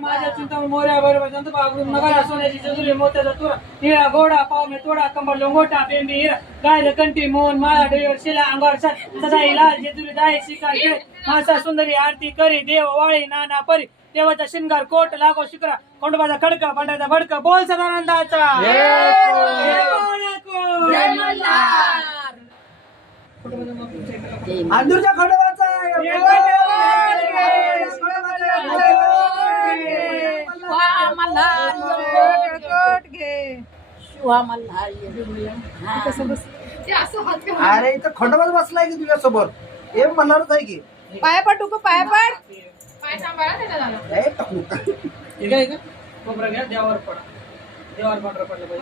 माझ्या चिंता मोऱ्या बरोबर जंत बाबून नगरा सोन्याची जजुरी मोत्याचा तुरा निळा घोडा पावमे तोडा कंबर लोंगोटा बेंबी हिरा गाय कंठी मोहन माळा डोईवर शिला अंगावर सदाई लाल जेजुरी दाई शिकार खेळ मासा सुंदरी आरती करी देव वाळी नाना परी देवाचा शिंगार कोट लागो शिकरा कोंडबाचा खडका भांड्याचा भडका बोल सदानंदाचा आंदूरच्या खंडोबाचा अरे इथं खंडोबाच बसलाय की तुझ्या सोबत हे म्हणणारच आहे की पाया पड टुकू पाया पड कोबरा घ्या देवावर पडा देवावर पांढरा पडलं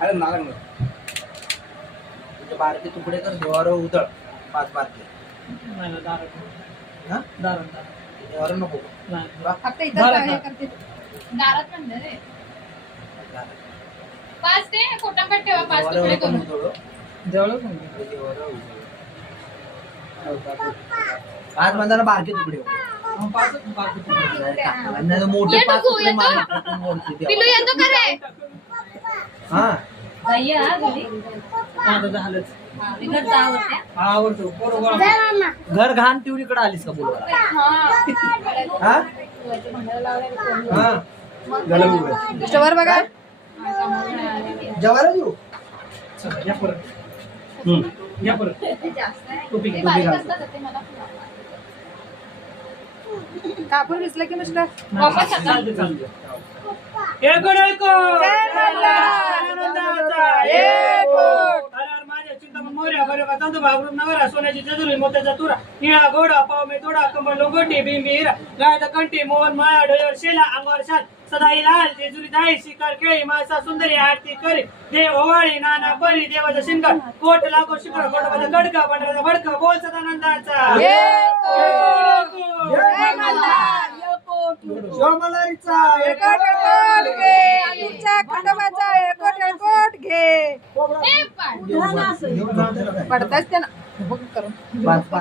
अरे नारायण बारके तुकडे कर देवावर उधळ 5 बारके देवावर नको फक्त इथं हे करते दारात म्हणलं रे 5 ते कोटांबट ठेवा 5 तुकडे करून पाच बंदाला बारके तुकडे मोठे 5 तुकडे मारले पिलू येतो का रे हा घर घाण तिवडीकडे आलीस का बोलवा वर बघा जवाला देऊ कापूर दिसलं की मिस्टर सोन्याची जजुरी मोत्याचा तुरा निळा घोडा पावमे तोडा कंबर लोंगोटी बिंबी हिरा गायचा कंठी मोहन माळा डोईवर शेला अंगावर शाल सदाई लाल जेजुरी दाई शिकार खेळी मासा सुंदरी आरती करी देव ओवाळी नाना परी देवाचा शिंगार कोट लागो शिखर कोटाचा गडका भांड्याचा भडका बोल सदानंदाचा शिवमल्हारीचा खंडोबाचा एकट घे पडताच त्यानं करून